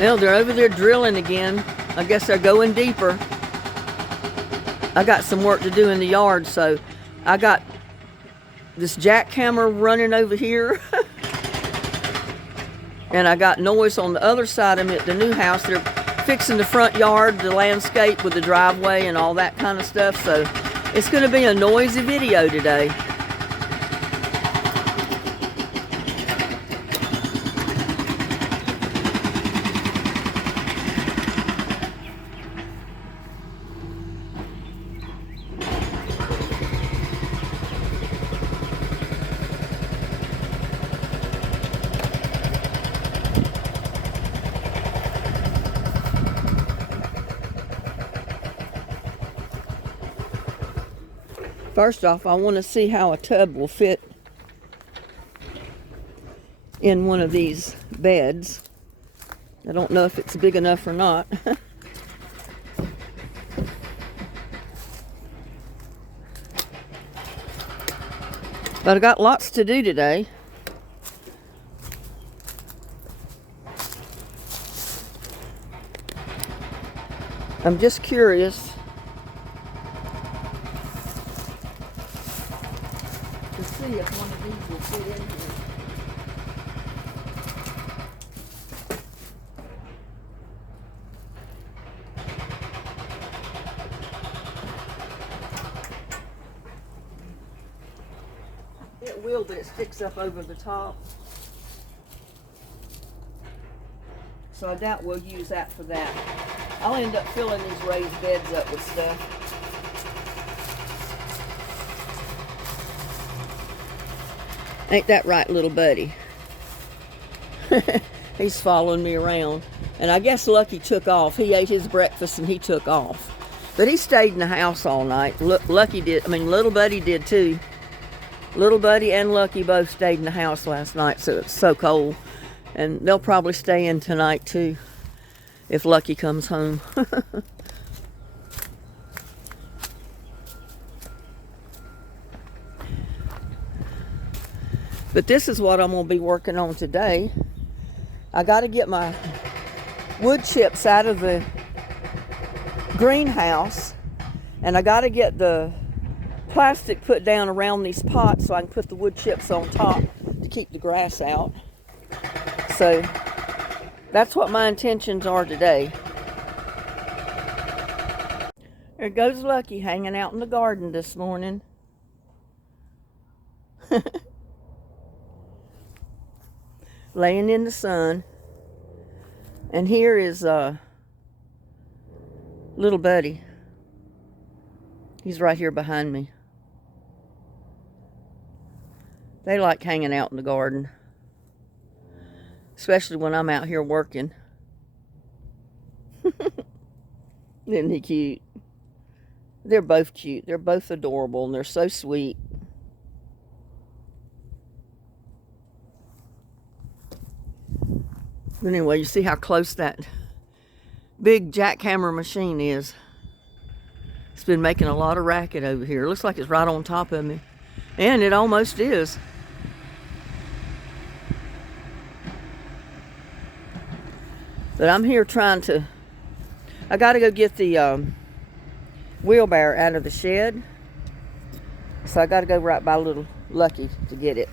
Well, they're over there drilling again. I guess they're going deeper. I got some work to do in the yard, so I got this jackhammer running over here. And I got noise on the other side of me at the new house. They're fixing the front yard, the landscape with the driveway and all that kind of stuff. So it's going to be a noisy video today. First off, I want to see how a tub will fit in one of these beds. I don't know if it's big enough or not. But I got lots to do today. I'm just curious to see if one of these will fit in here. It will, but it sticks up over the top. So I doubt we'll use that for that. I'll end up filling these raised beds up with stuff. Ain't that right, little buddy? He's following me around. And I guess Lucky took off. He ate his breakfast and he took off. But he stayed in the house all night. Lucky did, Little Buddy did too. Little Buddy and Lucky both stayed in the house last night, so it's so cold. And they'll probably stay in tonight too, if Lucky comes home. But this is what I'm going to be working on today. I got to get my wood chips out of the greenhouse, and I got to get the plastic put down around these pots so I can put the wood chips on top to keep the grass out. So that's what my intentions are today. There goes Lucky hanging out in the garden this morning. Laying in the sun. And here is Little Buddy. He's right here behind me. They like hanging out in the garden, especially when I'm out here working. Isn't he cute? They're both cute. They're both adorable, and they're so sweet. But anyway, you see how close that big jackhammer machine is. It's been making a lot of racket over here. It looks like it's right on top of me. And it almost is. But I'm here trying to... I got to go get the wheelbarrow out of the shed. So I got to go right by little Lucky to get it.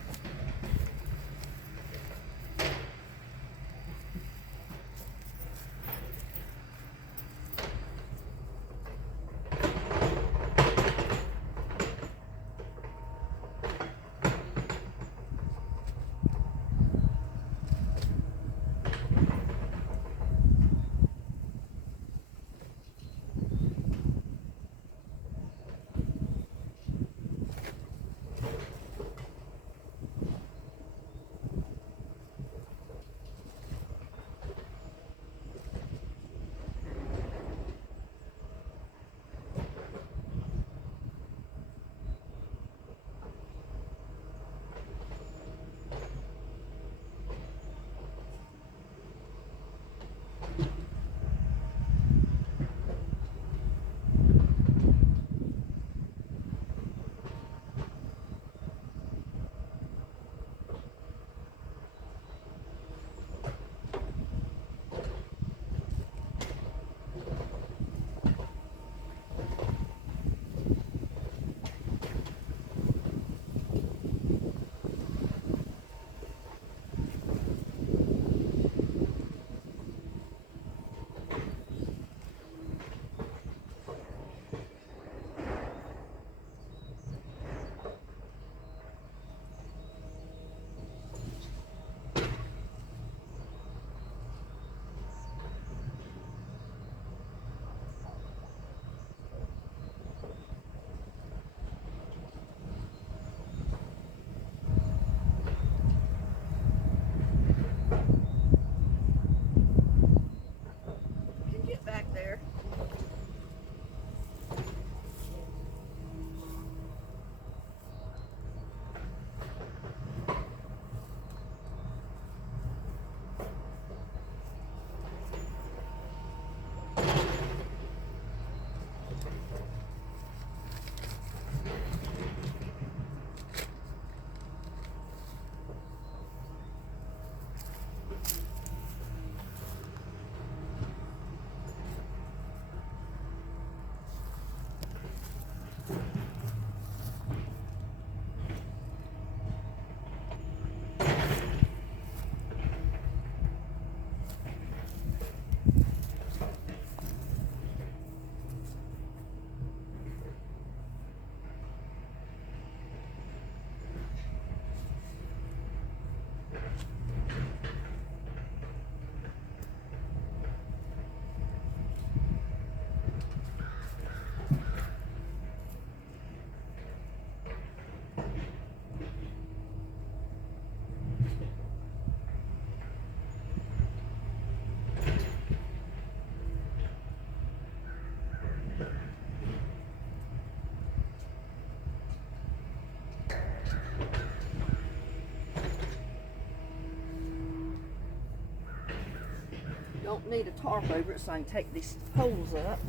Don't need a tarp over it, so I can take these poles up.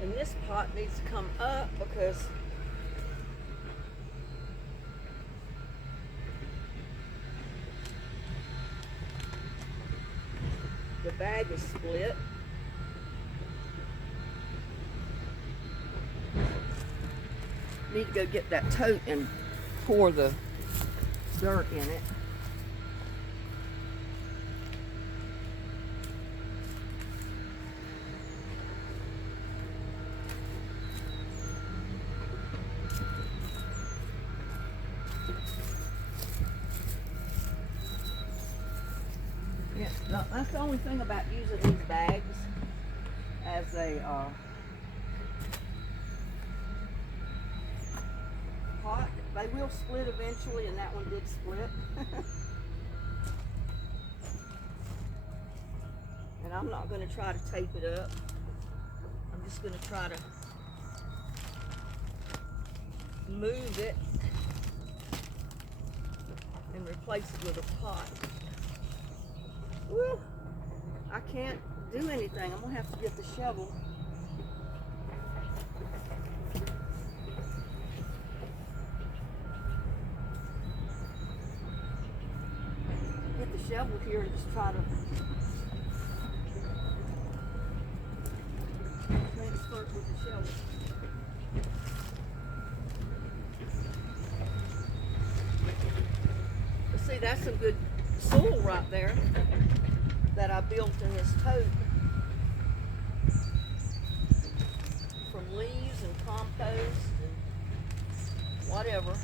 And this pot needs to come up because the bag is split. Need to go get that tote and pour the dirt in it. Yeah, no, that's the only thing about using these bags as a pot. They will split eventually, and that one did split. And I'm not going to try to tape it up. I'm just going to try to move it and replace it with a pot. Woo! I can't do anything. I'm going to have to get the shovel. Get the shovel here and just try to transfer it with the shovel. But see, that's some good soil right there that I built in this tote from leaves and compost and whatever.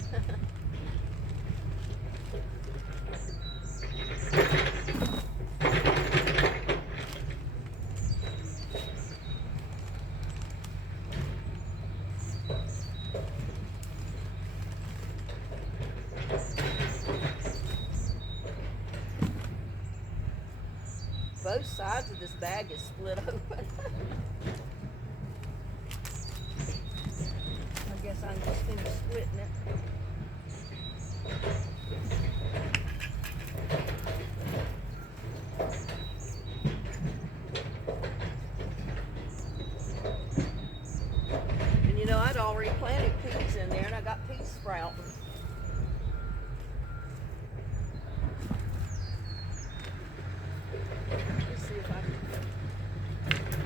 Both sides of this bag is split open. I guess I'm just finished splitting it. And you know, I'd already planted peas in there, and I got peas sprouting.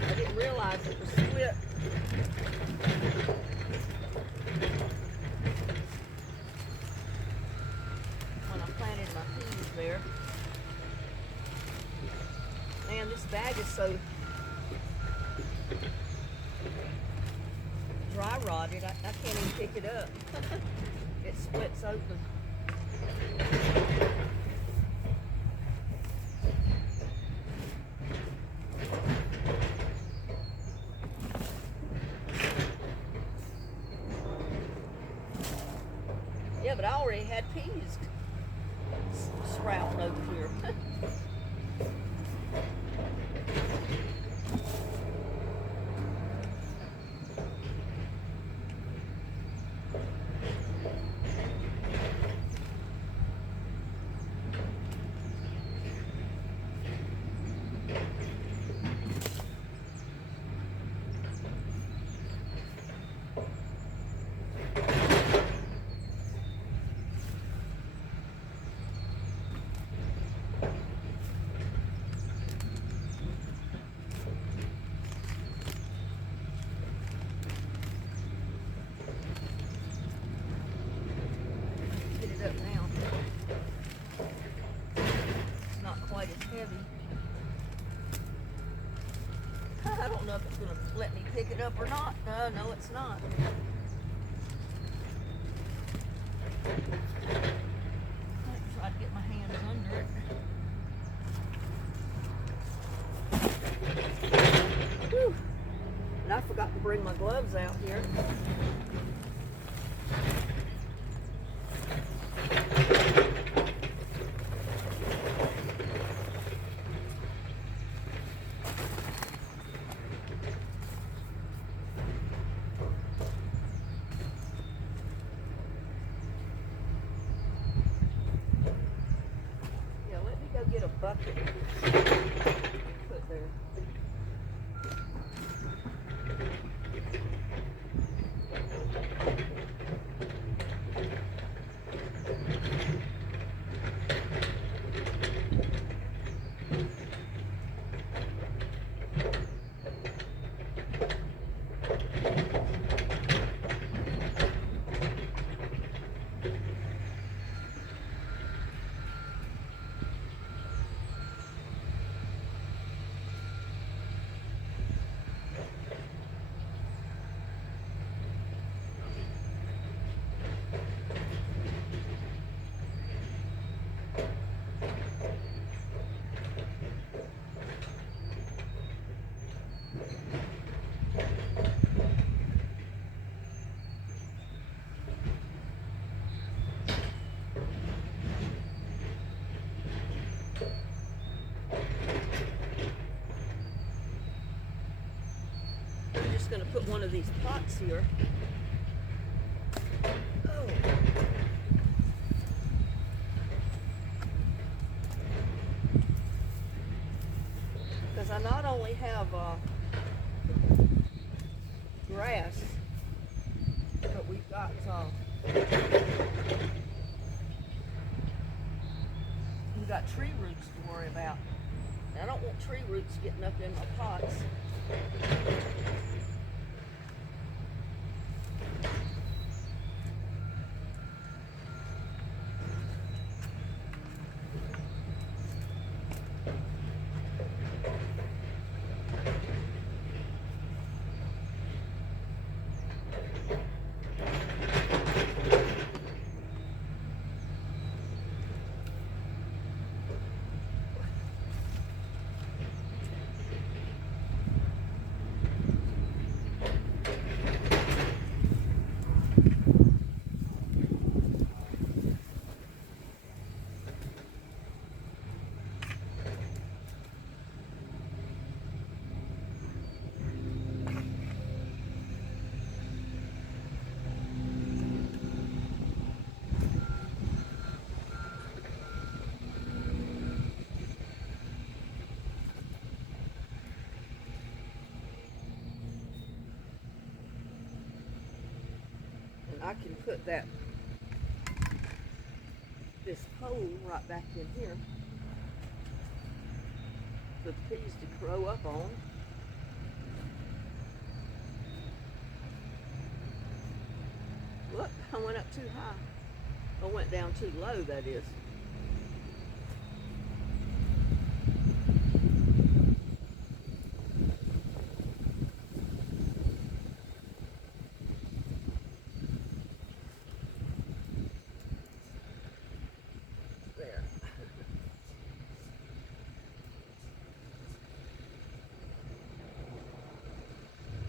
I didn't realize it was split. When I planted my peas there. Man, this bag is so dry rotted, I can't even pick it up. It splits open. had peas sprouting over here. Up now. It's not quite as heavy. I don't know if it's going to let me pick it up or not. No, it's not. I might try to get my hands under it. Whew. And I forgot to bring my gloves out here. Get a bucket put there. I'm just going to put one of these pots here. Oh. Because I not only have grass, but we've got tree roots to worry about. I don't want tree roots getting up in my pots. I can put this pole right back in here for the peas to grow up on. Look, I went up too high. I went down too low, that is.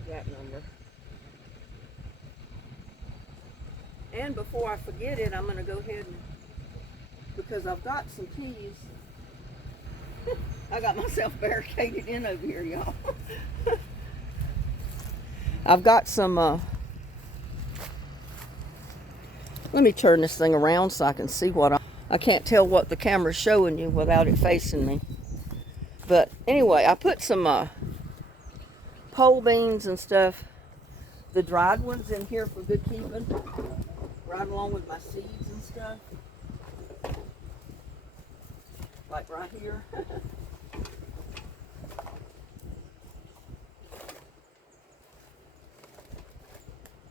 That number. And before I forget it, I'm going to go ahead and, because I've got some peas. I got myself barricaded in over here, y'all. I've got some, let me turn this thing around so I can see what I can't tell what the camera's showing you without it facing me. But anyway, I put some pole beans and stuff, the dried ones, in here for good keeping, right along with my seeds and stuff. Like right here.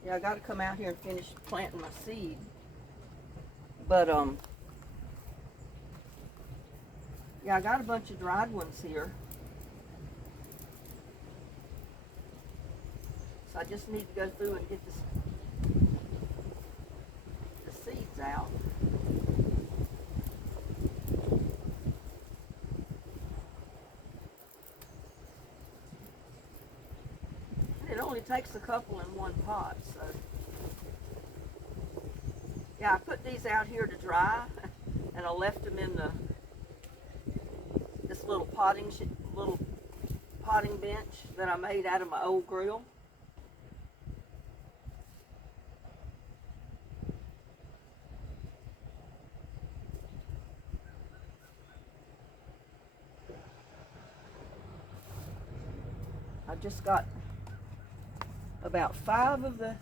Yeah, I got to come out here and finish planting my seed. But, yeah, I got a bunch of dried ones here. So I just need to go through and get the seeds out. It only takes a couple in one pot, so. Yeah, I put these out here to dry, and I left them in this little potting bench that I made out of my old grill. I just got about 5 of them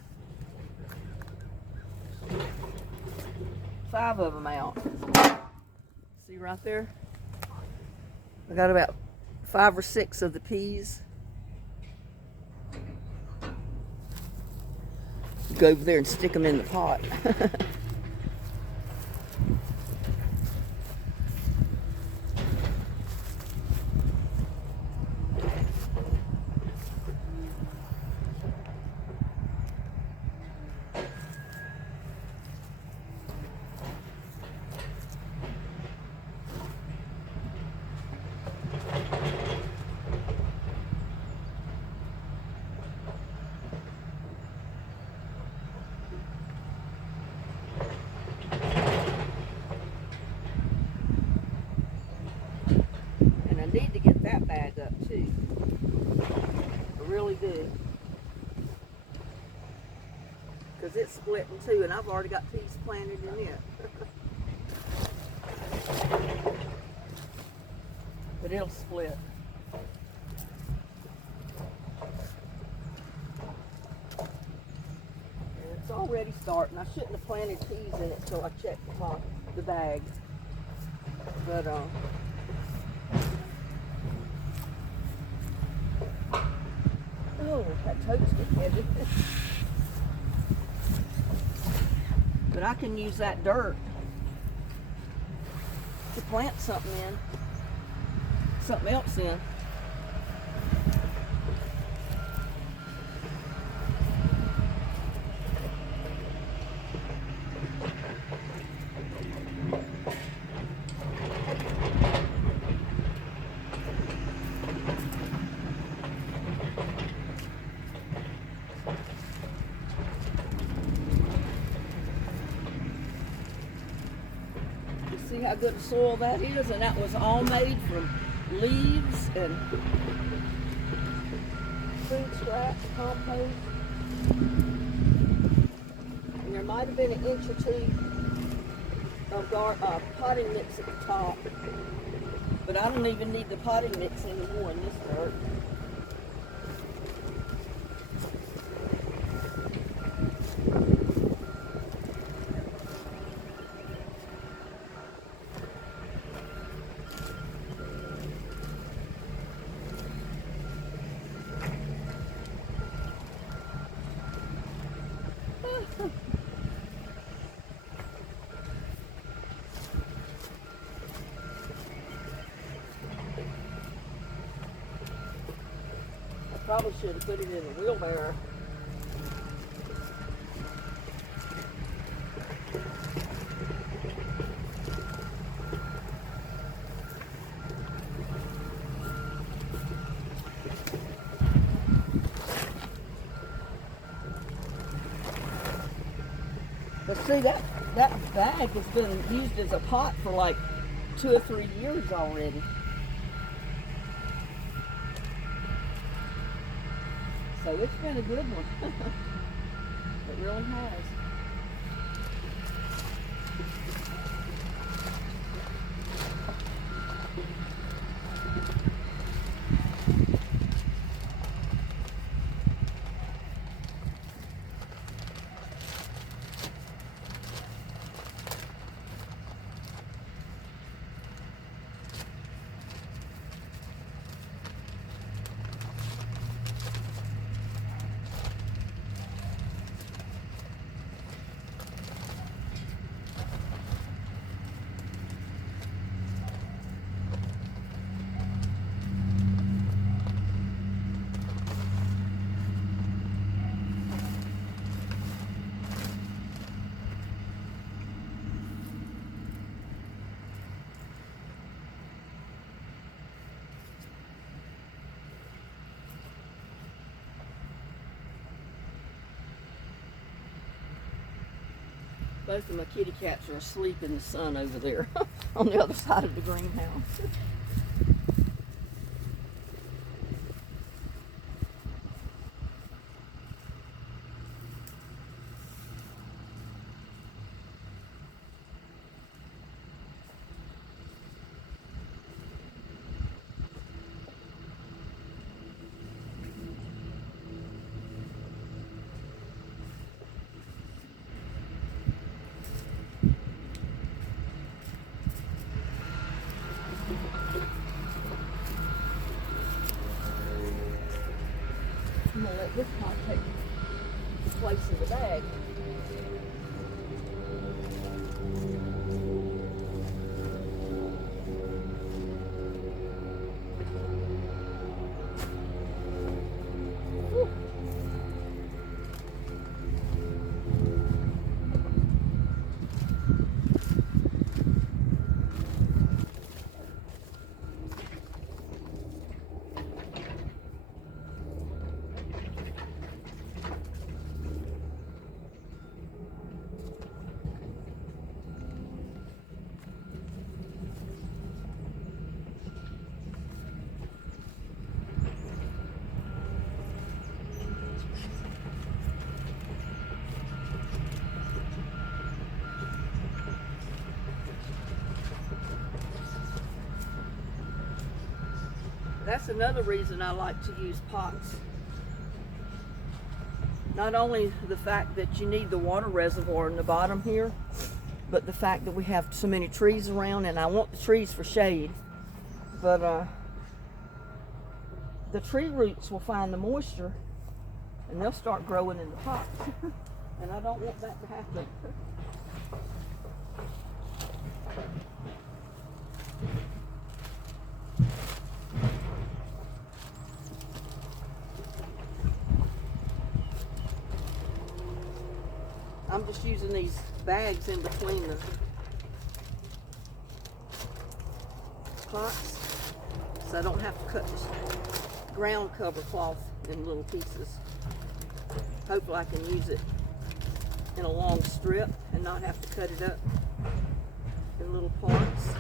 out. See right there? I got about 5 or 6 of the peas. Go over there and stick them in the pot. Need to get that bag up too. I really do. Because it's split in two and I've already got peas planted in it. But it'll split. And it's already starting. I shouldn't have planted peas in it until I checked the bag. But oh, that toasted heavy. But I can use that dirt to plant something else in. See how good a soil that is, and that was all made from leaves and food scraps, compost. And there might have been an inch or two of potting mix at the top, but I don't even need the potting mix anymore in this dirt. Probably should have put it in a wheelbarrow. But see, that bag has been used as a pot for like 2 or 3 years already. So it's been a good one. It really has. Both of my kitty cats are asleep in the sun over there on the other side of the greenhouse. I'm gonna let this pot take place in the bag. Whew. That's another reason I like to use pots. Not only the fact that you need the water reservoir in the bottom here, but the fact that we have so many trees around, and I want the trees for shade, but the tree roots will find the moisture and they'll start growing in the pots. And I don't want that to happen. I'm just using these bags in between the pots so I don't have to cut this ground cover cloth in little pieces. Hopefully I can use it in a long strip and not have to cut it up in little parts.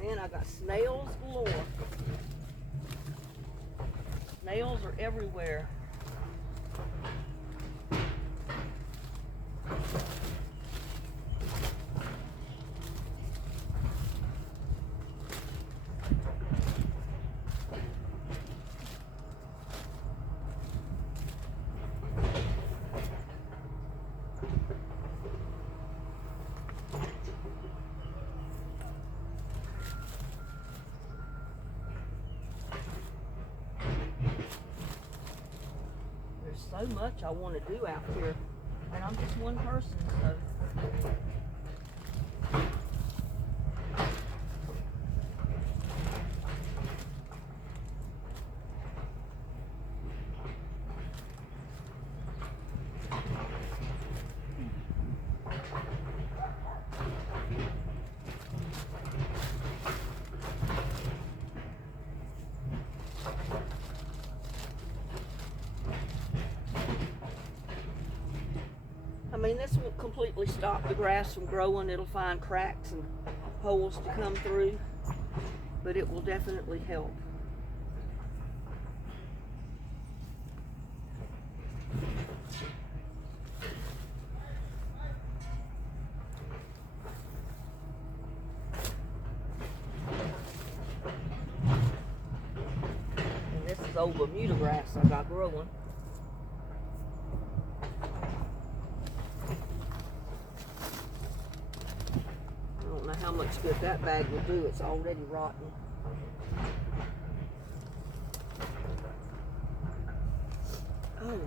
Man, I got snails galore. Snails are everywhere. So much I want to do out here. And I'm just one person, so. I mean, this won't completely stop the grass from growing. It'll find cracks and holes to come through, but it will definitely help. And this is old Bermuda grass I got growing. How much good that bag will do. It's already rotten. Oh.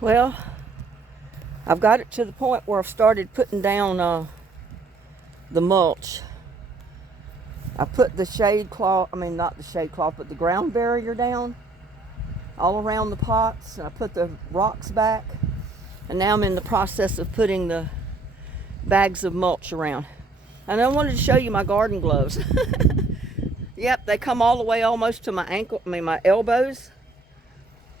Well, I've got it to the point where I've started putting down the mulch. I put the shade cloth, I mean not the shade cloth, but the ground barrier down all around the pots. And I put the rocks back. And now I'm in the process of putting the bags of mulch around. And I wanted to show you my garden gloves. Yep, they come all the way almost to my ankle, I mean my elbows.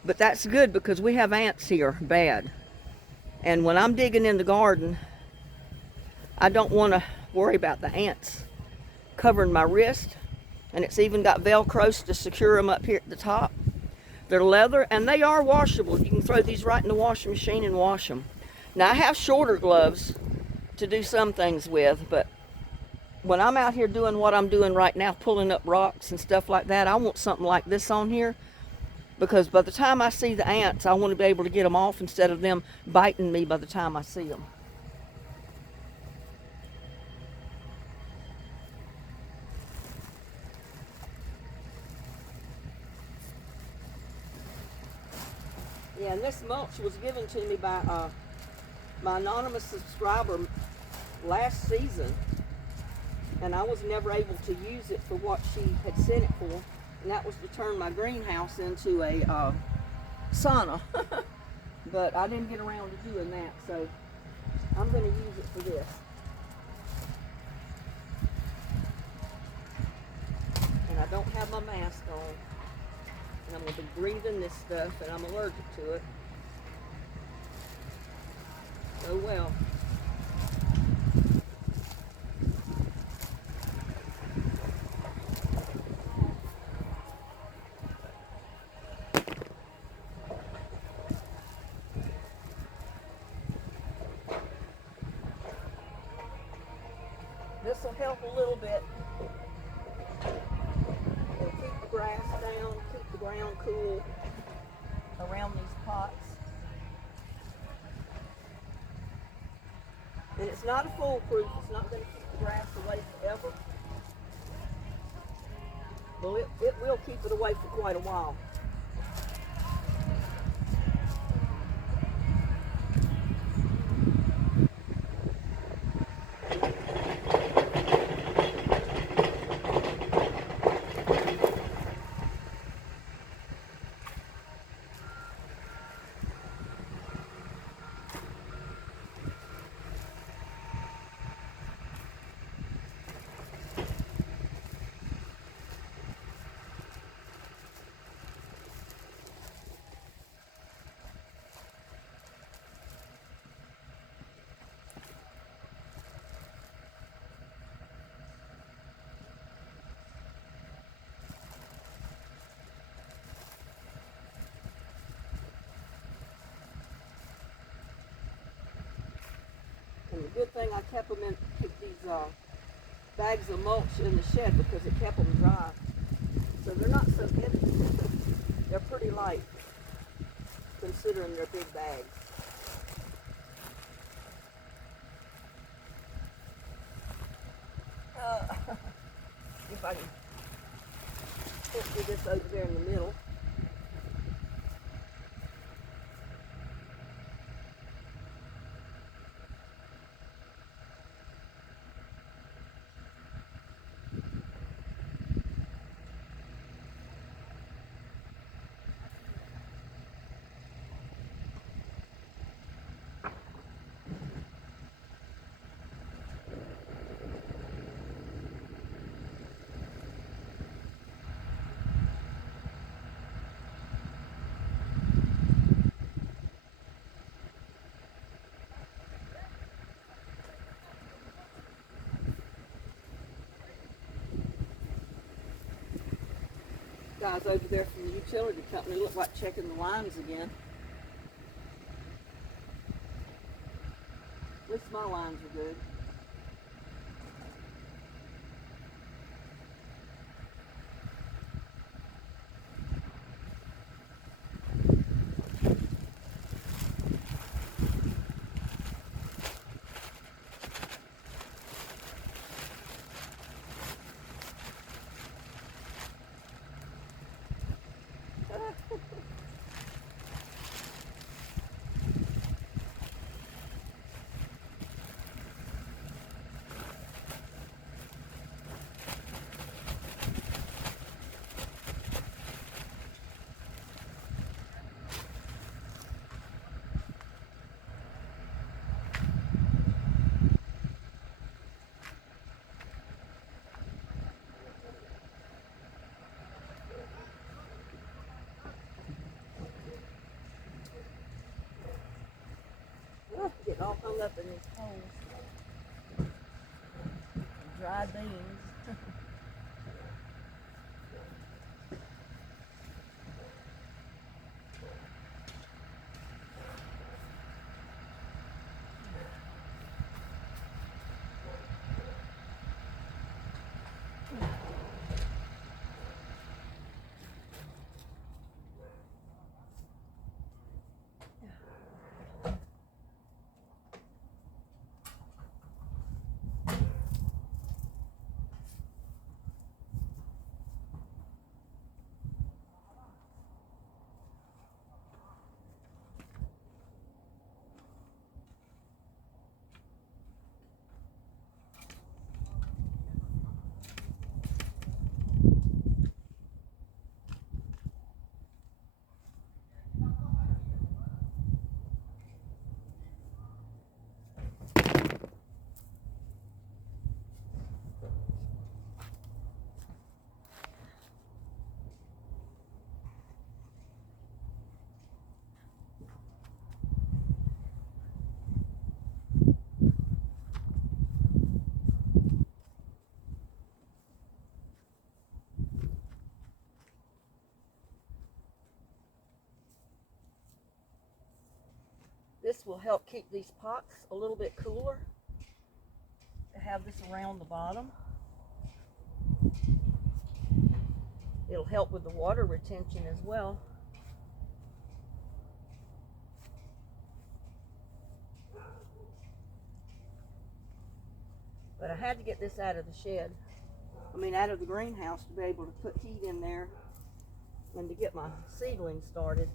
But that's good because we have ants here, bad. And when I'm digging in the garden, I don't want to worry about the ants covering my wrist. And it's even got Velcros to secure them up here at the top. They're leather and they are washable. You can throw these right in the washing machine and wash them. Now I have shorter gloves to do some things with, but when I'm out here doing what I'm doing right now, pulling up rocks and stuff like that, I want something like this on here, because by the time I see the ants, I want to be able to get them off instead of them biting me by the time I see them. Yeah, and this mulch was given to me by my anonymous subscriber last season, and I was never able to use it for what she had sent it for, and that was to turn my greenhouse into a sauna. But I didn't get around to doing that, so I'm going to use it for this. And I don't have my mask on. And I'm going to be breathing this stuff, and I'm allergic to it. Oh well. This will help a little bit. It'll keep the grass down, keep the ground cool around these pots. And it's not a foolproof. It's not going to keep the grass away forever. Well, it will keep it away for quite a while. And the good thing I kept these bags of mulch in the shed because it kept them dry. So they're not so heavy. They're pretty light considering they're big bags. maybe just over there in the middle. Guys over there from the utility company look like checking the lines again. At least my lines are good. Getting all hung up in these poles. Dried beans. This will help keep these pots a little bit cooler. To have this around the bottom. It'll help with the water retention as well. But I had to get this out of the shed. Out of the greenhouse to be able to put heat in there and to get my seedlings started.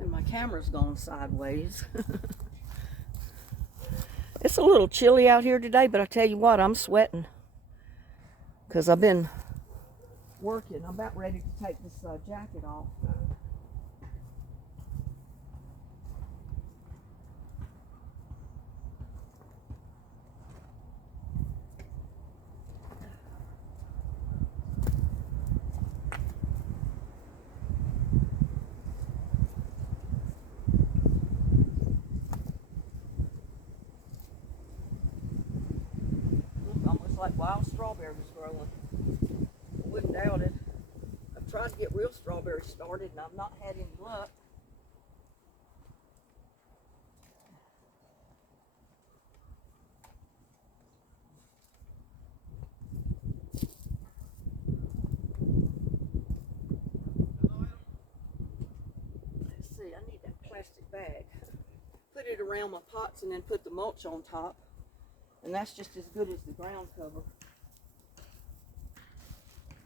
And my camera's gone sideways. It's a little chilly out here today, but I tell you what, I'm sweating because I've been working. I'm about ready to take this jacket off. like wild strawberries growing. I wouldn't doubt it. I've tried to get real strawberries started and I've not had any luck. Let's see, I need that plastic bag. Put it around my pots and then put the mulch on top. And that's just as good as the ground cover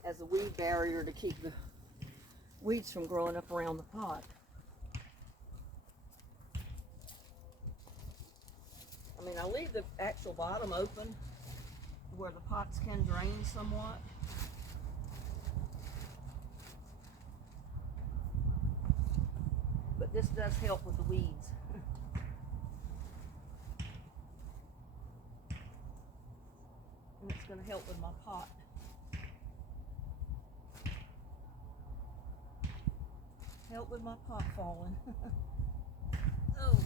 as a weed barrier to keep the weeds from growing up around the pot. I mean, I leave the actual bottom open where the pots can drain somewhat. But this does help with the weeds. And it's going to help with my pot. Help with my pot falling. Oh.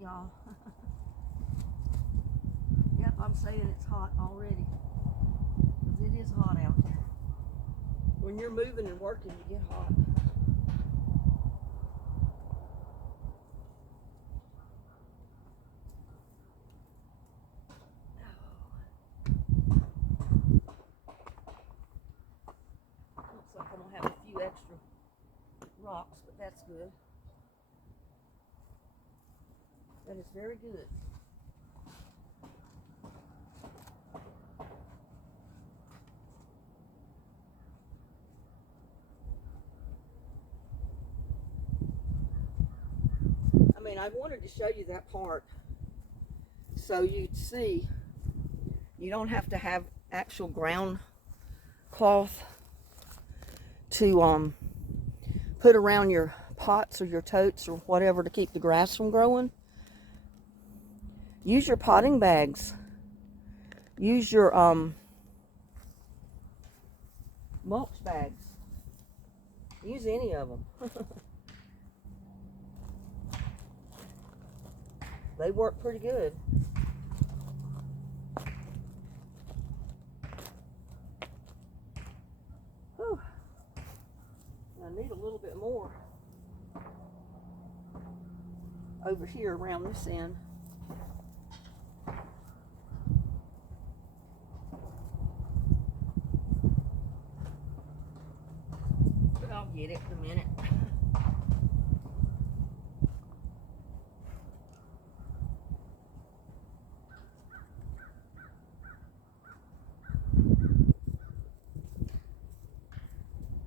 Y'all. Yep, I'm saying it's hot already. Because it is hot out here. When you're moving and working, you get hot. Looks like I'm going to have a few extra rocks, but that's good. That is very good. I mean, I wanted to show you that part so you'd see you don't have to have actual ground cloth to put around your pots or your totes or whatever to keep the grass from growing. Use your potting bags. Use your mulch bags. Use any of them. They work pretty good. Whew. I need a little bit more over here around this end. I'll get it in a minute.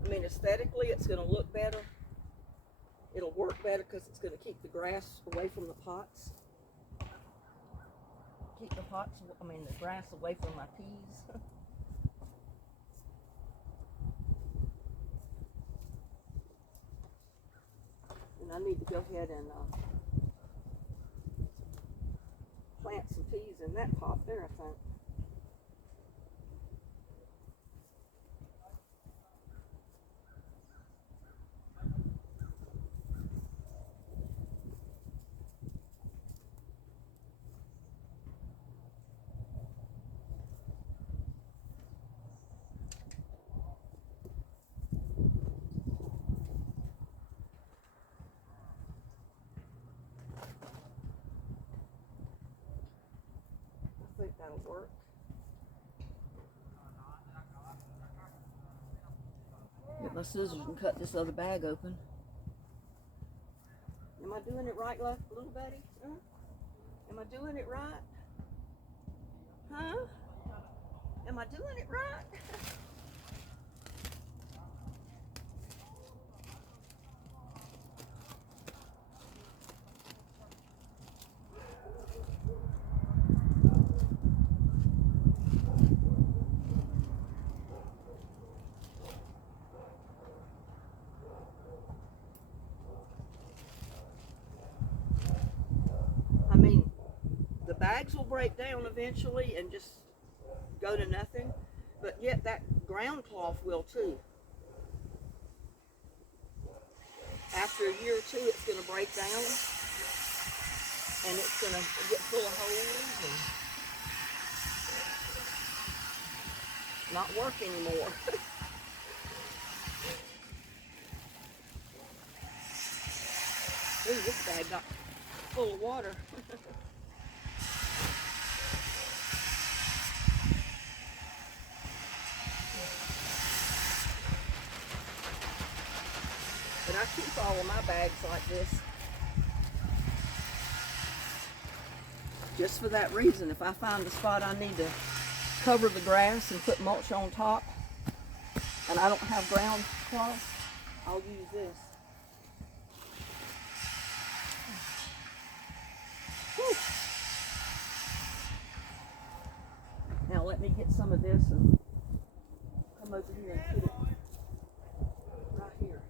I mean, aesthetically, it's going to look better. It'll work better because it's going to keep the grass away from the pots. Keep the grass away from my peas. And I need to go ahead and plant some peas in that pot there, I think. I think that'll work. Get my scissors and cut this other bag open. Am I doing it right, little buddy? Huh? Am I doing it right? Huh? Am I doing it right? mean, the bags will break down eventually and just go to nothing, but yet that ground cloth will too. After a year or two, it's going to break down, and it's going to get full of holes and not work anymore. Ooh, this bag got full of water. But I keep all of my bags like this just for that reason. If I find a spot I need to cover the grass and put mulch on top, and I don't have ground cloth, I'll use this. Whew. Now let me get some of this and come over here and put it right here.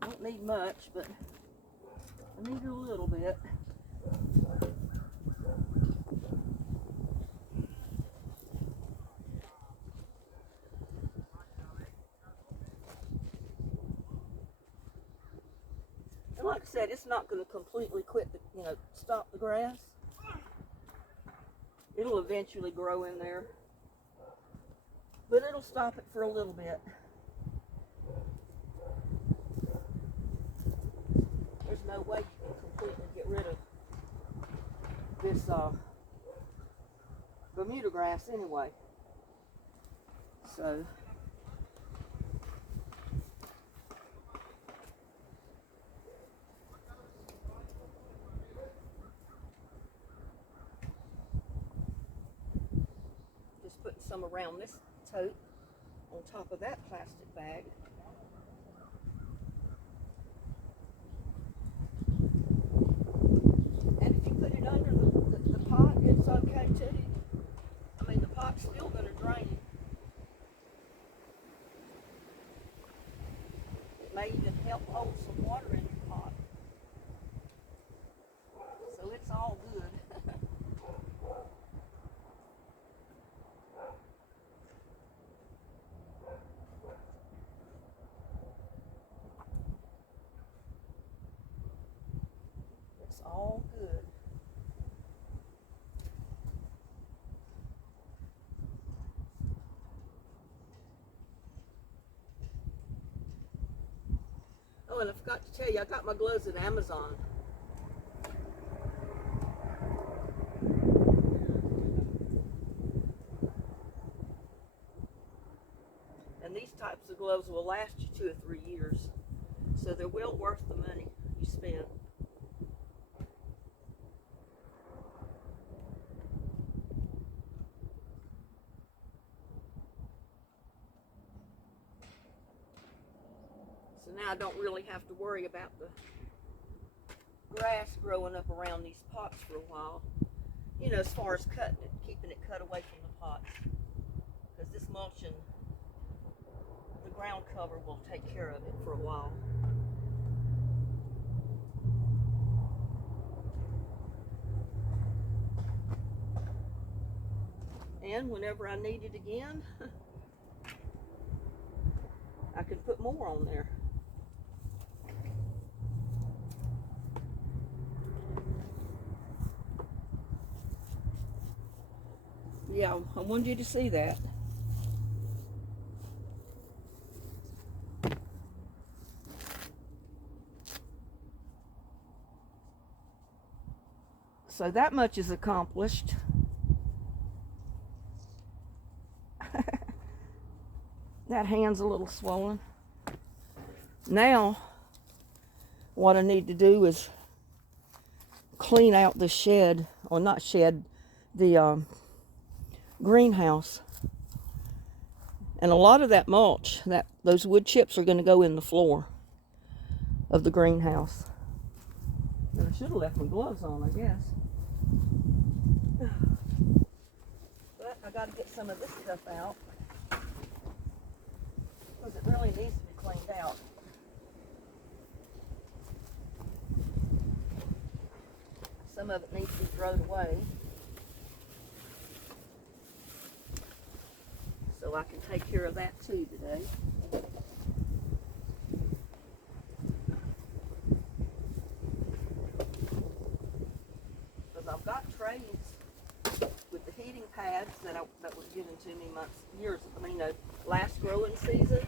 Don't need much, but I need a little bit. And like I said, it's not going to completely quit the, stop the grass. It'll eventually grow in there, but it'll stop it for a little bit. There's no way you can completely get rid of this Bermuda grass anyway. So just putting some around this tote on top of that plastic bag. And if you put it under the pot, it's okay too. I mean, the pot's still going to drain. It may even help hold some water in your pot. So it's all good. It's all good. Oh, and I forgot to tell you, I got my gloves at Amazon. And these types of gloves will last you 2 or 3 years. So they're well worth the money you spend. So now I don't really have to worry about the grass growing up around these pots for a while. As far as cutting it, keeping it cut away from the pots. Because this mulching, the ground cover will take care of it for a while. And whenever I need it again, I can put more on there. Yeah, I wanted you to see that. So that much is accomplished. That hand's a little swollen. Now, what I need to do is clean out the shed, or not shed, the greenhouse. And a lot of that mulch, those wood chips are going to go in the floor of the greenhouse. And I should have left my gloves on, I guess. But I got to get some of this stuff out. Some of it needs to be thrown away, so I can take care of that too today. Because I've got trays with the heating pads that were given to me last growing season.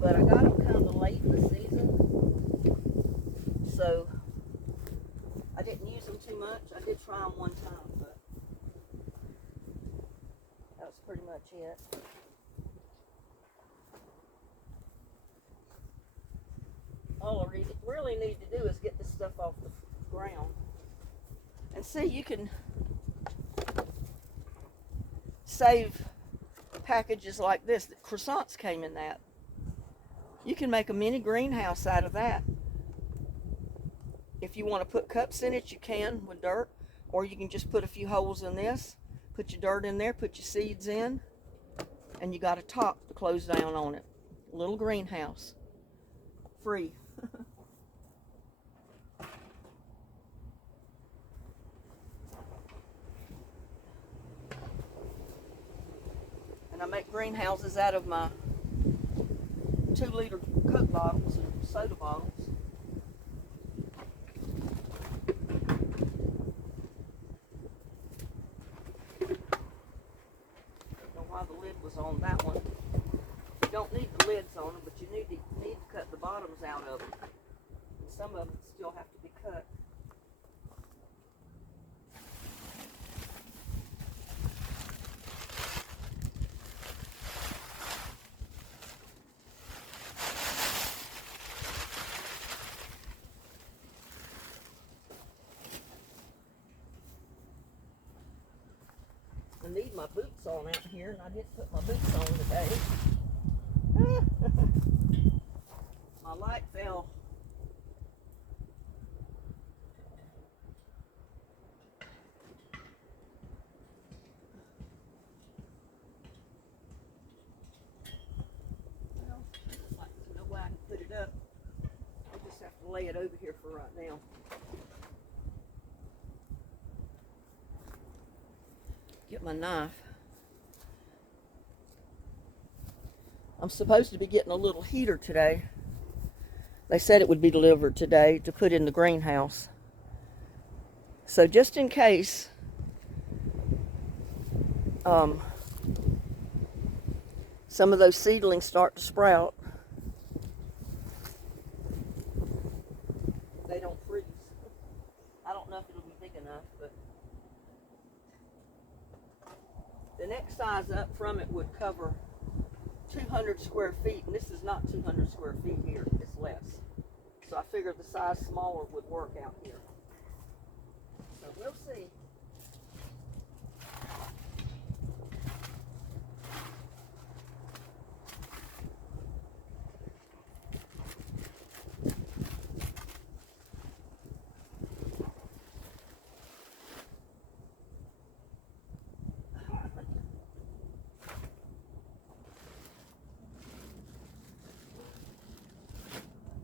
But I got them kind of late in the season, so I didn't use them too much. I did try them one time, but that was pretty much it. All I really need to do is get this stuff off the ground. And see, you can save packages like this. The croissants came in that. You can make a mini greenhouse out of that. If you want to put cups in it, you can with dirt, or you can just put a few holes in this, put your dirt in there, put your seeds in, and you got a top to close down on it. A little greenhouse. Free. And I make greenhouses out of my 2-liter Coke bottles and soda bottles. Don't know why the lid was on that one. You don't need the lids on them, but you need to cut the bottoms out of them. And some of them still have to be cut. I need my boots on out here, and I didn't put my boots on today. My light fell. Well, I'd like to know where I can put it up. I'll just have to lay it over here for right now. Get my knife. I'm supposed to be getting a little heater today. They said it would be delivered today to put in the greenhouse. So just in case some of those seedlings start to sprout, they don't freeze. I don't know if it'll be big enough, but the next size up from it would cover 200 square feet, and this is not 200 square feet here, it's less. So I figured the size smaller would work out here. So we'll see.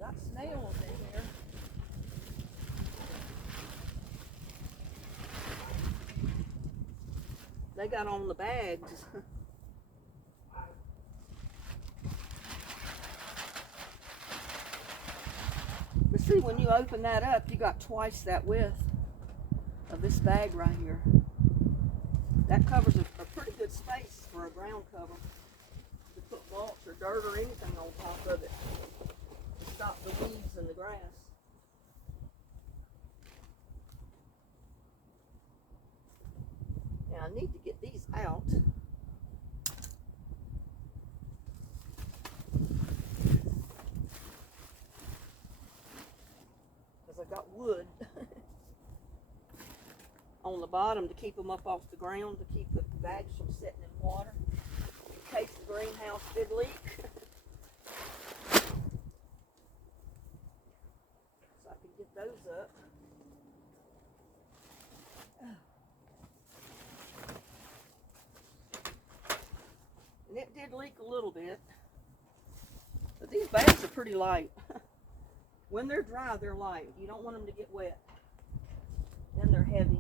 Got snails in here. They got on the bags. But see, when you open that up, you got twice that width of this bag right here. That covers a pretty good space for a ground cover to put mulch or dirt or anything on top of it to stop the weeds and the grass. Now I need to get these out. Because I've got wood on the bottom to keep them up off the ground, to keep the bags from sitting in water in case the greenhouse did leak. So I can get those up. And it did leak a little bit, but these bags are pretty light. When they're dry, they're light. You don't want them to get wet. heavy.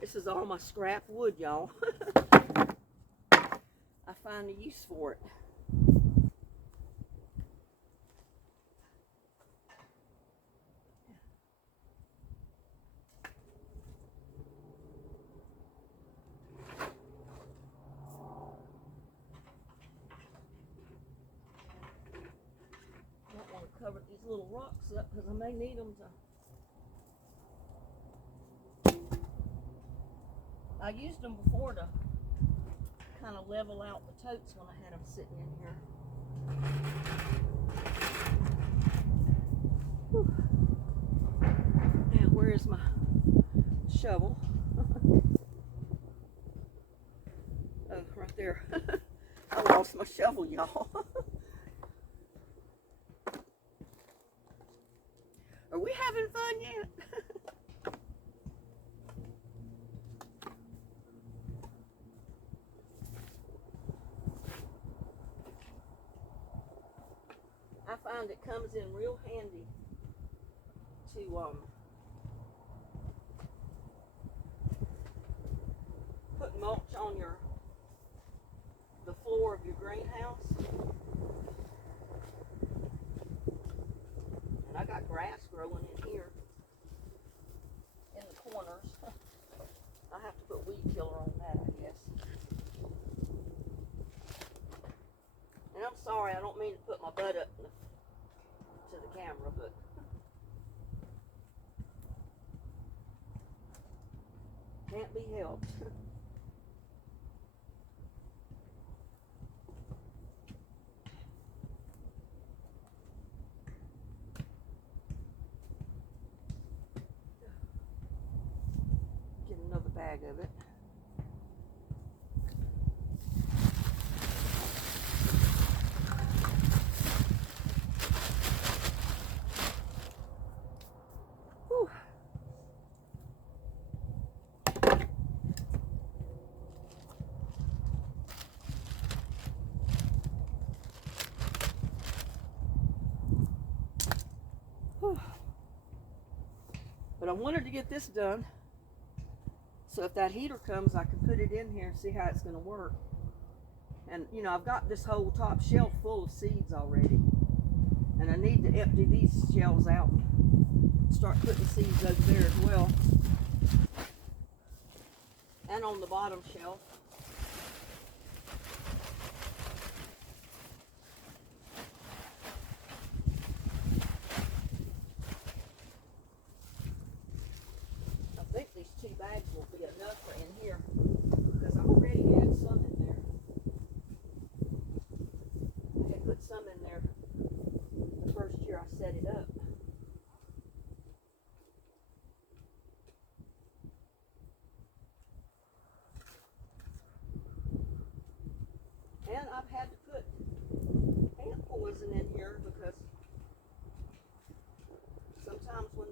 This is all my scrap wood, y'all. I find a use for it. I don't want to cover these little rocks up because I may need them to. I used them before to kind of level out the totes when I had them sitting in here. Whew. Now, where is my shovel? Oh, right there. I lost my shovel, y'all. Are we having fun yet? I find it comes in real handy to put mulch on the floor of your greenhouse. And I got grass growing in here in the corners. I have to put weed killer on that, I guess. And I'm sorry, I don't mean to put my butt up to the camera, but can't be helped. Get another bag of it. Whew. Whew. But I wanted to get this done, so if that heater comes, I can put it in here and see how it's going to work. And you know, I've got this whole top shelf full of seeds already, and I need to empty these shelves out and start putting seeds over there as well, and on the bottom shelf. I think these 2 bags will be enough for in here, because I already had some in there. I had put some in there the first year I set it up. And I've had to put ant poison in here because sometimes when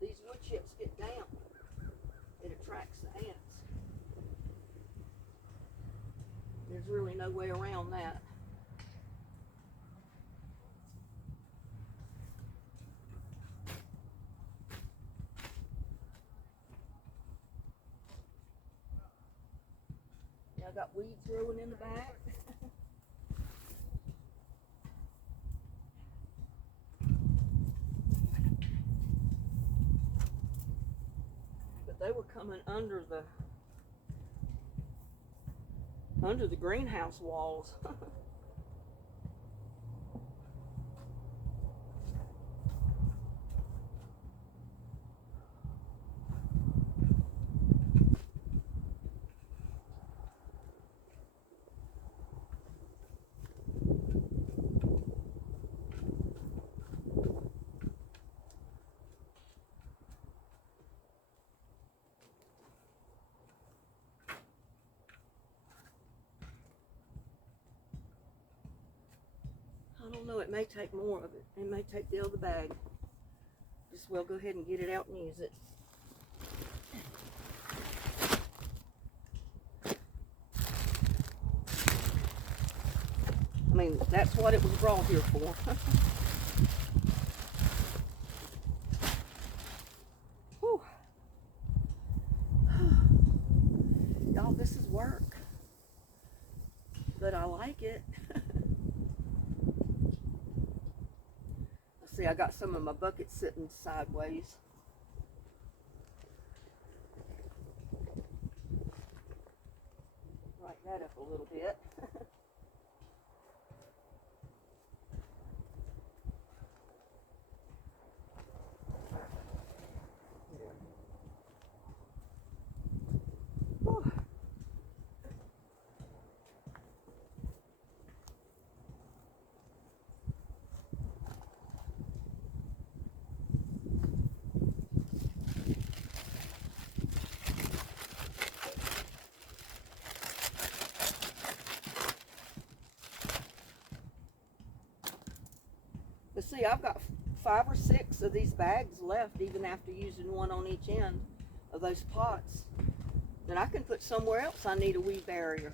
these wood chips get damp, it attracts the ants. There's really no way around that. Yeah, I got weeds growing in the back. But they were coming under the greenhouse walls. don't know, it may take more of it. It may take the other bag. Just we'll go ahead and get it out and use it. I mean, that's what it was brought here for. Y'all, this is work, but I like it. Let's see, I got some of my buckets sitting sideways. Right that up a little bit. But see, I've got 5 or 6 of these bags left, even after using one on each end of those pots, that I can put somewhere else I need a weed barrier.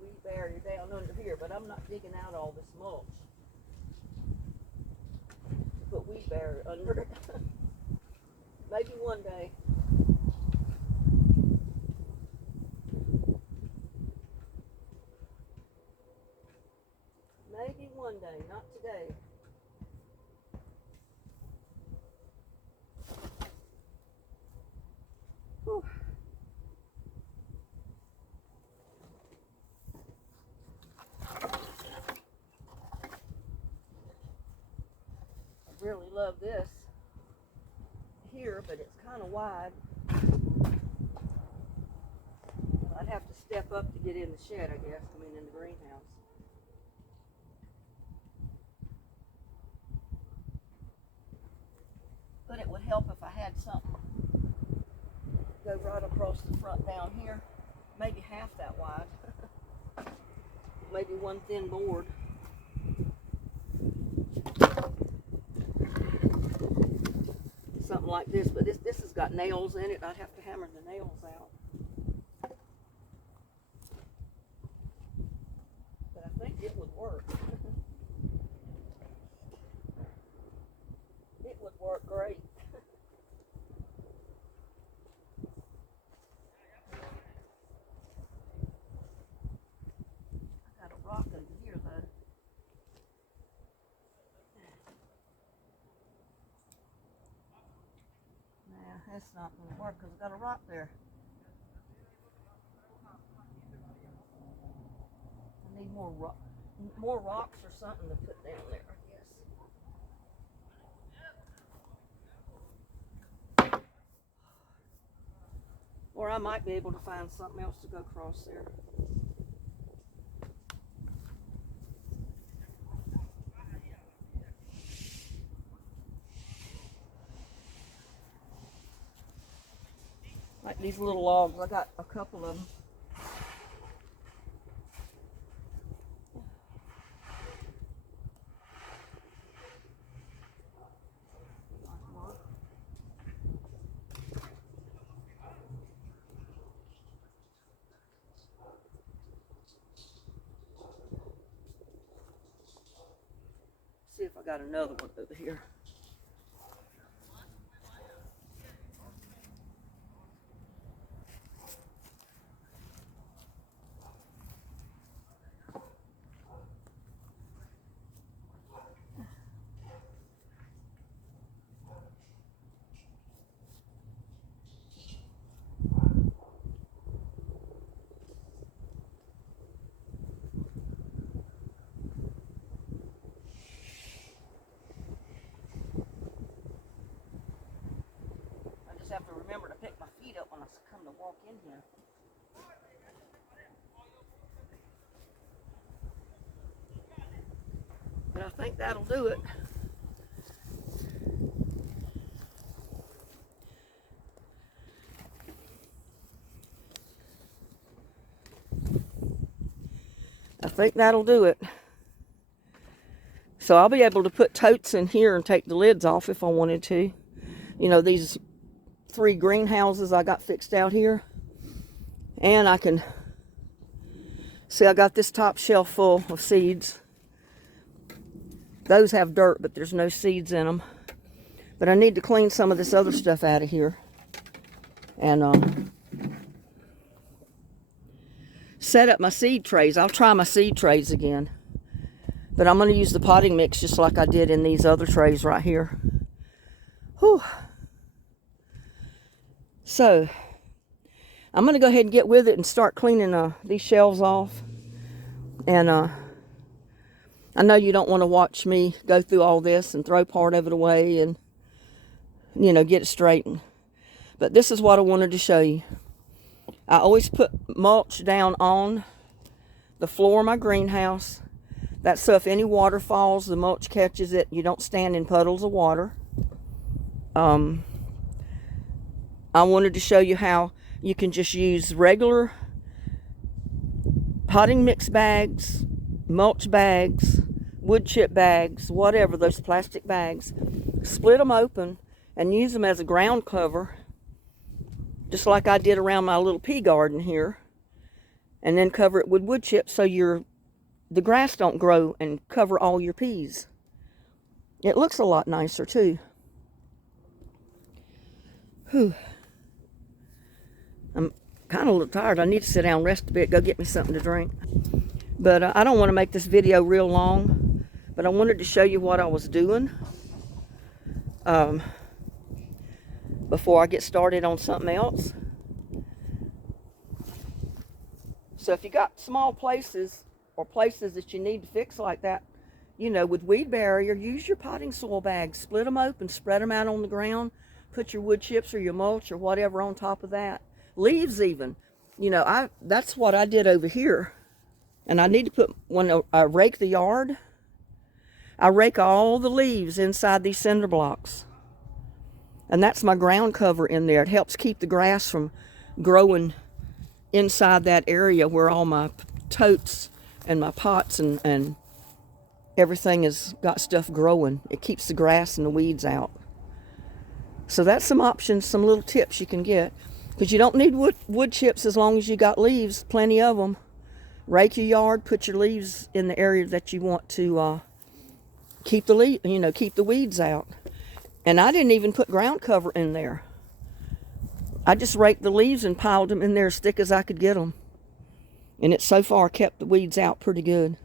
Weed barrier down under here, but I'm not digging out all this mulch to put weed barrier under it. Maybe one day. Maybe one day, not today. Whew. Really love this here, but it's kind of wide. I'd have to step up to get in the shed, I guess. I mean, in the greenhouse. But it would help if I had something go right across the front down here, maybe half that wide. Maybe one thin board. Something like this, but this has got nails in it. I'd have to hammer the nails out. But I think it would work. It would work great. I got a rock over here though. That's not going to work because I've got a rock there. I need more rocks or something to put down there, I guess. Or I might be able to find something else to go across there. Like these little logs, I got a couple of them. I got another one over here. Have to remember to pick my feet up when I come to walk in here. But I think that'll do it. I think that'll do it. So I'll be able to put totes in here and take the lids off if I wanted to. You know, these 3 greenhouses I got fixed out here, and I can see I got this top shelf full of seeds. Those have dirt, but there's no seeds in them. But I need to clean some of this other stuff out of here and set up my seed trays. I'll try my seed trays again, but I'm going to use the potting mix just like I did in these other trays right here. Whew. So, I'm going to go ahead and get with it and start cleaning these shelves off. And I know you don't want to watch me go through all this and throw part of it away and, you know, get it straightened. But this is what I wanted to show you. I always put mulch down on the floor of my greenhouse. That's so if any water falls, the mulch catches it. You don't stand in puddles of water. I wanted to show you how you can just use regular potting mix bags, mulch bags, wood chip bags, whatever, those plastic bags. Split them open and use them as a ground cover, just like I did around my little pea garden here. And then cover it with wood chips so the grass don't grow and cover all your peas. It looks a lot nicer too. Whew. I'm kind of a little tired. I need to sit down and rest a bit, go get me something to drink. But I don't want to make this video real long, but I wanted to show you what I was doing before I get started on something else. So if you got small places or places that you need to fix like that, you know, with weed barrier, use your potting soil bags, split them open, spread them out on the ground, put your wood chips or your mulch or whatever on top of that. Leaves even. You know, that's what I did over here. And I need to put, when I rake the yard, I rake all the leaves inside these cinder blocks. And that's my ground cover in there. It helps keep the grass from growing inside that area where all my totes and my pots and everything has got stuff growing. It keeps the grass and the weeds out. So that's some options, some little tips you can get. Because you don't need wood chips as long as you got leaves, plenty of them. Rake your yard, put your leaves in the area that you want to keep the weeds out. And I didn't even put ground cover in there. I just raked the leaves and piled them in there as thick as I could get them. And it so far kept the weeds out pretty good.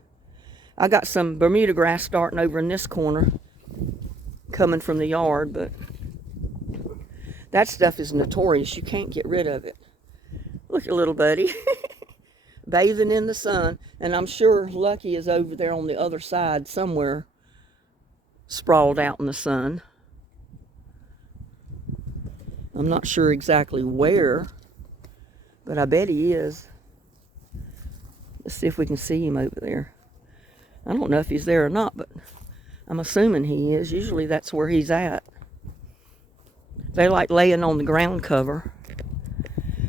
I got some Bermuda grass starting over in this corner, coming from the yard, but that stuff is notorious. You can't get rid of it. Look at little buddy. Bathing in the sun. And I'm sure Lucky is over there on the other side somewhere, sprawled out in the sun. I'm not sure exactly where, but I bet he is. Let's see if we can see him over there. I don't know if he's there or not, but I'm assuming he is. Usually that's where he's at. They like laying on the ground cover.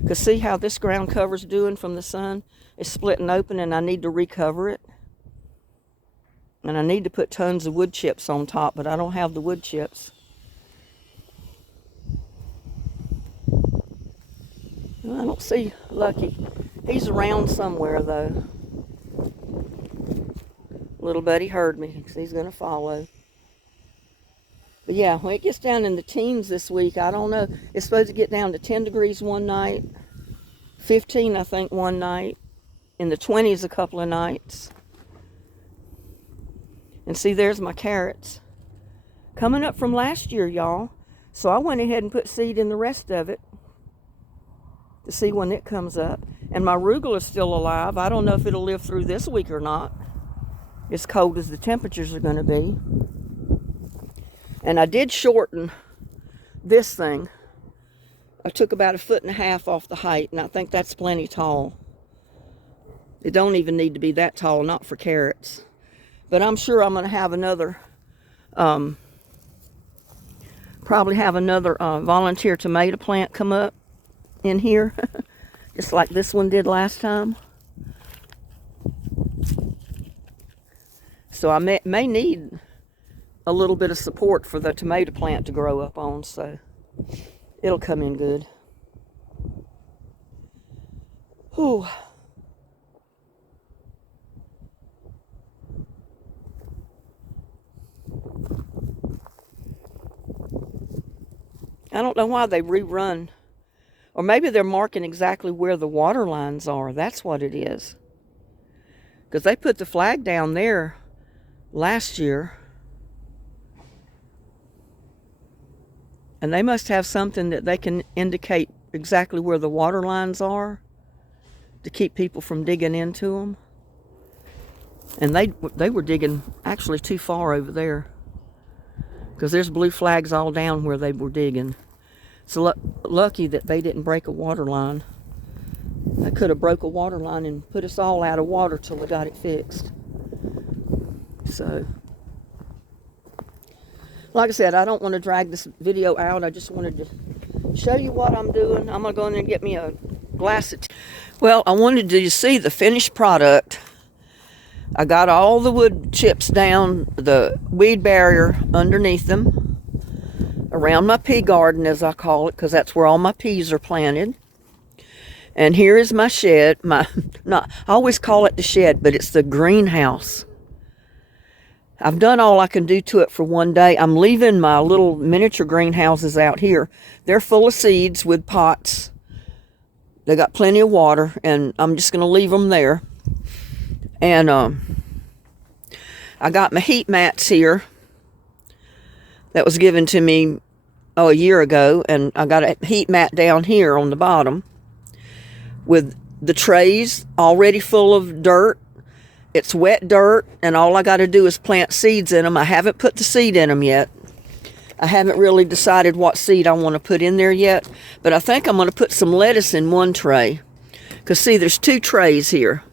Because see how this ground cover's doing from the sun? It's splitting open and I need to recover it. And I need to put tons of wood chips on top, but I don't have the wood chips. I don't see Lucky. He's around somewhere though. Little buddy heard me because he's going to follow. But yeah, when it gets down in the teens this week, I don't know. It's supposed to get down to 10 degrees one night, 15, I think, one night, in the 20s a couple of nights. And see, there's my carrots. Coming up from last year, y'all. So I went ahead and put seed in the rest of it to see when it comes up. And my arugula is still alive. I don't know if it'll live through this week or not, as cold as the temperatures are going to be. And I did shorten this thing. I took about 1.5 feet off the height, and I think that's plenty tall. It don't even need to be that tall, not for carrots. But I'm sure I'm going to have another, probably have another volunteer tomato plant come up in here, just like this one did last time. So I may need a little bit of support for the tomato plant to grow up on, so it'll come in good. Whew. I don't know why they rerun, or maybe they're marking exactly where the water lines are. That's what it is. Because they put the flag down there last year. And they must have something that they can indicate exactly where the water lines are to keep people from digging into them. And they were digging actually too far over there, because there's blue flags all down where they were digging. So lucky that they didn't break a water line. They could have broke a water line and put us all out of water till they got it fixed. So, like I said, I don't want to drag this video out. I just wanted to show you what I'm doing. I'm going to go in there and get me a glass of tea. Well, I wanted to see the finished product. I got all the wood chips down, the weed barrier underneath them, around my pea garden, as I call it, because that's where all my peas are planted. And here is my shed. I always call it the shed, but it's the greenhouse. I've done all I can do to it for one day. I'm leaving my little miniature greenhouses out here. They're full of seeds with pots. They got plenty of water, and I'm just going to leave them there. And I got my heat mats here that was given to me a year ago, and I got a heat mat down here on the bottom with the trays already full of dirt. It's wet dirt, and all I got to do is plant seeds in them. I haven't put the seed in them yet. I haven't really decided what seed I want to put in there yet, but I think I'm going to put some lettuce in one tray. Because see, there's 2 trays here.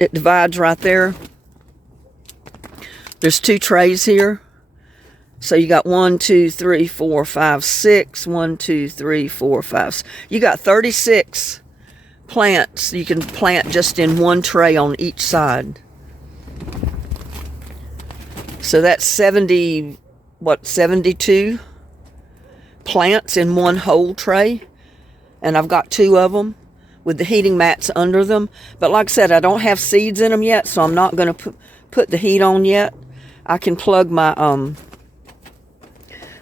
It divides right there. There's 2 trays here. So you got 1, 2, 3, 4, 5, 6. 1, 2, 3, 4, 5. You got 36 plants you can plant just in one tray on each side. So that's 72 plants in one whole tray. And I've got 2 of them with the heating mats under them. But like I said, I don't have seeds in them yet, so I'm not going to put the heat on yet. I can plug my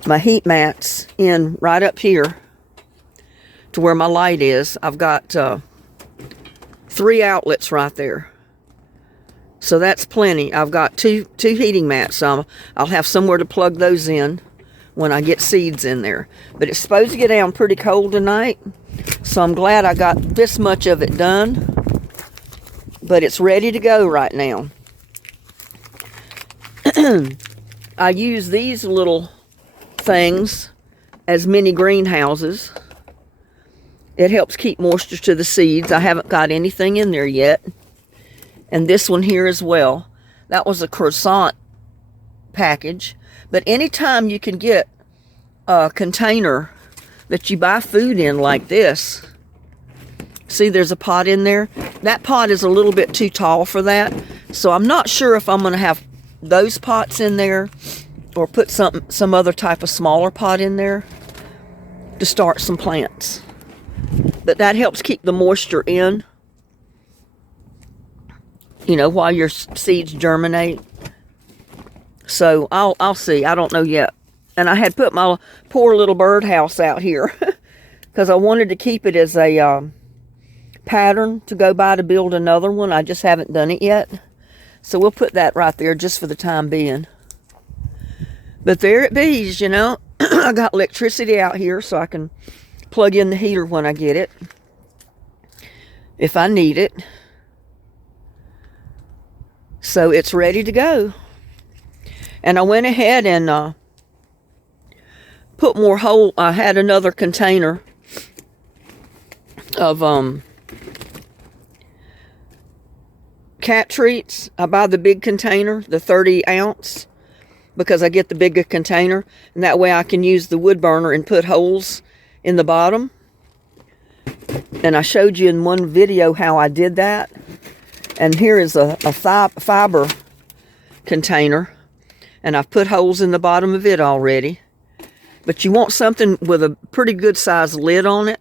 my heat mats in right up here to where my light is. I've got 3 outlets right there. So that's plenty. I've got two heating mats. I'll have somewhere to plug those in when I get seeds in there. But it's supposed to get down pretty cold tonight, so I'm glad I got this much of it done. But it's ready to go right now. I use these little things as mini greenhouses. It helps keep moisture to the seeds. I haven't got anything in there yet. And this one here as well. That was a croissant package. But anytime you can get a container that you buy food in like this. See, there's a pot in there. That pot is a little bit too tall for that. So I'm not sure if I'm going to have those pots in there or put some other type of smaller pot in there to start some plants. But that helps keep the moisture in, you know, while your seeds germinate. So I'll see. I don't know yet. And I had put my poor little birdhouse out here because I wanted to keep it as a pattern to go by to build another one. I just haven't done it yet. So we'll put that right there just for the time being. But there it bees, you know. I got electricity out here so I can plug in the heater when I get it, if I need it. So it's ready to go. And I went ahead and put more whole. I had another container of cat treats. I buy the big container, the 30 ounce, because I get the bigger container, and that way I can use the wood burner and put holes in the bottom. And I showed you in one video how I did that. And here is a fiber container, and I've put holes in the bottom of it already. But you want something with a pretty good size lid on it.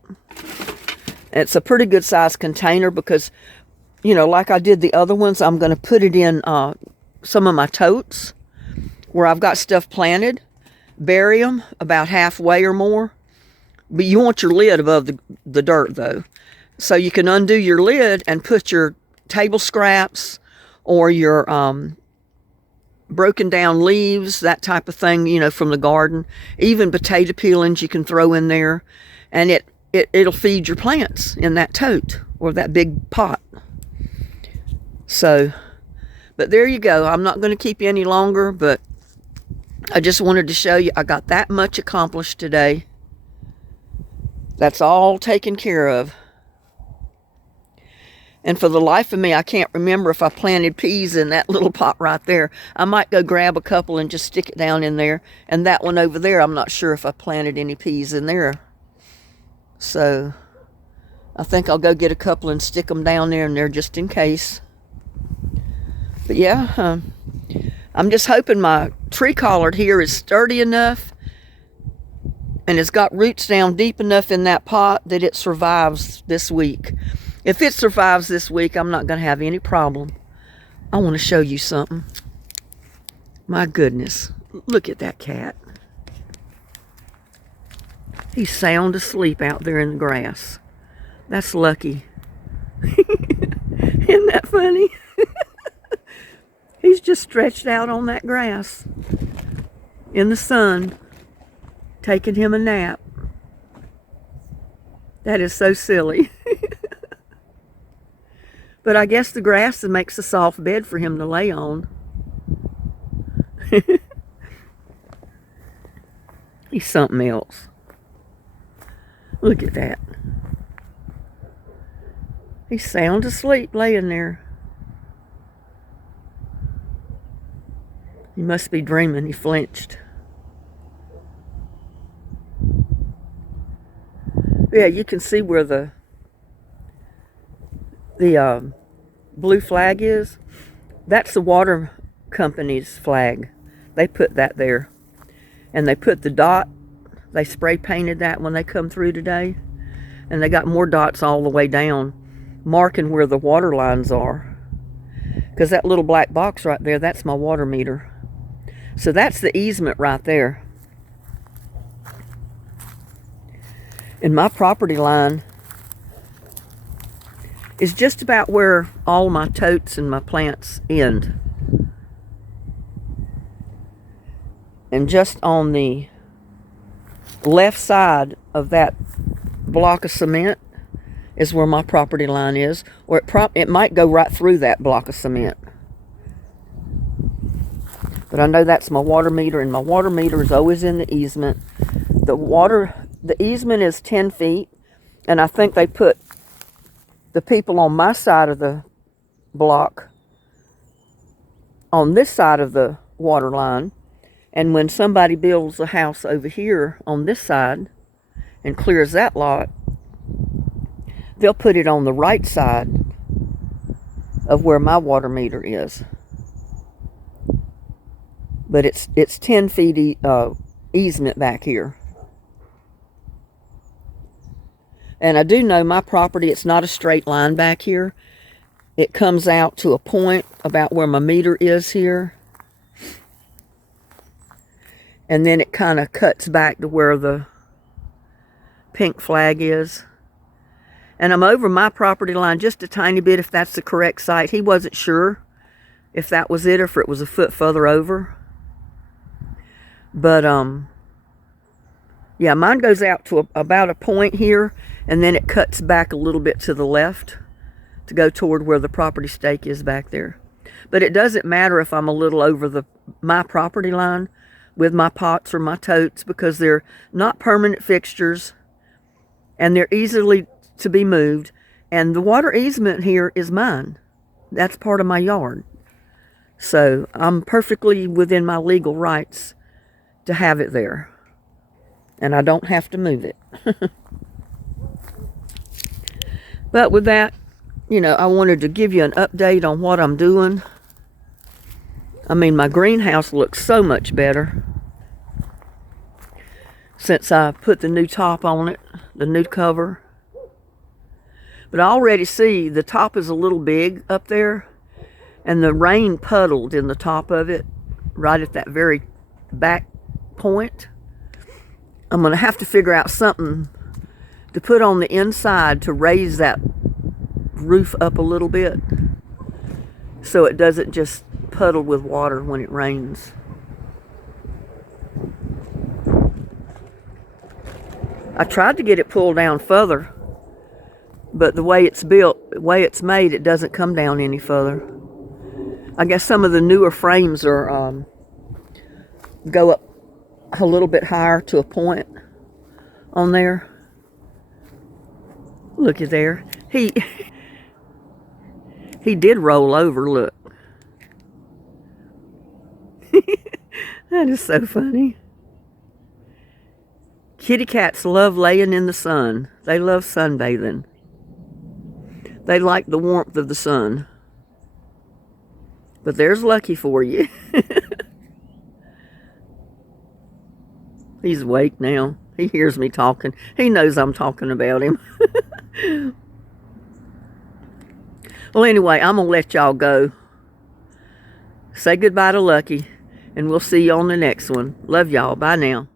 It's a pretty good size container because, you know, like I did the other ones, I'm going to put it in some of my totes where I've got stuff planted, bury them about halfway or more. But you want your lid above the dirt, though. So you can undo your lid and put your table scraps or your broken down leaves, that type of thing, you know, from the garden. Even potato peelings you can throw in there. And it'll feed your plants in that tote or that big pot. So, but there you go. I'm not going to keep you any longer, but I just wanted to show you I got that much accomplished today. That's all taken care of. And for the life of me, I can't remember if I planted peas in that little pot right there. I might go grab a couple and just stick it down in there. And that one over there, I'm not sure if I planted any peas in there. So I think I'll go get a couple and stick them down there in there just in case. But yeah, I'm just hoping my tree collard here is sturdy enough and it's got roots down deep enough in that pot that it survives this week. If it survives this week, I'm not going to have any problem. I want to show you something. My goodness, look at that cat. He's sound asleep out there in the grass. That's lucky. Isn't that funny? He's just stretched out on that grass in the sun, taking him a nap. That is so silly. But I guess the grass makes a soft bed for him to lay on. He's something else. Look at that. He's sound asleep laying there. He must be dreaming. He flinched. Yeah, you can see where the blue flag is. That's the water company's flag. They put that there. And they put the dot. They spray painted that when they come through today. And they got more dots all the way down, marking where the water lines are. Because that little black box right there, that's my water meter. So that's the easement right there. And my property line is just about where all my totes and my plants end. And just on the left side of that block of cement is where my property line is, or it might go right through that block of cement. But I know that's my water meter, and my water meter is always in the easement. The easement is 10 feet, and I think they put the people on my side of the block on this side of the water line. And when somebody builds a house over here on this side and clears that lot, they'll put it on the right side of where my water meter is. But it's 10 feet easement back here. And I do know my property, it's not a straight line back here. It comes out to a point about where my meter is here. And then it kind of cuts back to where the pink flag is. And I'm over my property line just a tiny bit, if that's the correct site. He wasn't sure if that was it or if it was a foot further over. But, yeah, mine goes out to about a point here, and then it cuts back a little bit to the left to go toward where the property stake is back there. But it doesn't matter if I'm a little over my property line with my pots or my totes, because they're not permanent fixtures and they're easily to be moved. And the water easement here is mine. That's part of my yard. So I'm perfectly within my legal rights to have it there. And I don't have to move it. But with that, you know, I wanted to give you an update on what I'm doing. I mean, my greenhouse looks so much better since I put the new top on it, the new cover. But I already see the top is a little big up there, and the rain puddled in the top of it right at that very back point. I'm going to have to figure out something to put on the inside to raise that roof up a little bit so it doesn't just puddle with water when it rains. I tried to get it pulled down further, but the way it's built, the way it's made, it doesn't come down any further. I guess some of the newer frames are go up a little bit higher to a point on there. Look at there. He did roll over, look. That is so funny. Kitty cats love laying in the sun. They love sunbathing. They like the warmth of the sun. But there's Lucky for you. He's awake now. He hears me talking. He knows I'm talking about him. Well, anyway, I'm going to let y'all go. Say goodbye to Lucky, and we'll see you on the next one. Love y'all. Bye now.